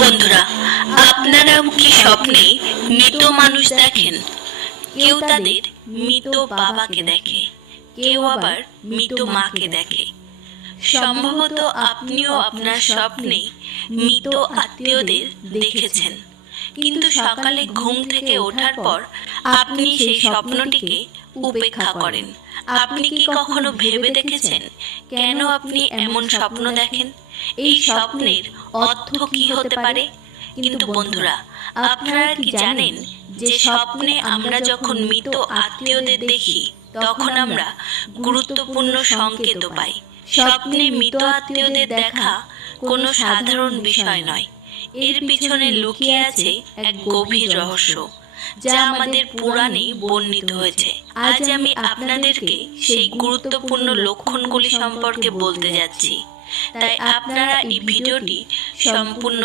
বন্ধুরা, আপনারাও কি স্বপ্নে মৃত মানুষ দেখেন? কেউ তাদের মৃত বাবাকে দেখে, কেউ আবার মৃত মাকে দেখে। সম্ভবত আপনিও আপনার স্বপ্নে মৃত আত্মীয়দের দেখেছেন, কিন্তু সকালে ঘুম থেকে ওঠার পর আপনি সেই স্বপ্নটিকে উপেক্ষা করেন। আপনি কি কখনো ভেবে দেখেছেন কেন আপনি এমন স্বপ্ন দেখেন? এই স্বপ্নের অর্থ কি হতে পারে? কিন্তু বন্ধুরা, আপনারা কি জানেন যে স্বপ্নে আমরা যখন মৃত আত্মীয়দের দেখি তখন আমরা গুরুত্বপূর্ণ সংকেত পাই। স্বপ্নে মৃত আত্মীয়দের দেখা কোনো সাধারণ বিষয় নয়, এর পিছনে লুকিয়ে আছে এক গভীর রহস্য যা আমাদের পুরাণে বর্ণিত হয়েছে। আজ আমি আপনাদেরকে সেই গুরুত্বপূর্ণ লক্ষণগুলি সম্পর্কে বলতে যাচ্ছি, তাই আপনারা এই ভিডিওটি সম্পূর্ণ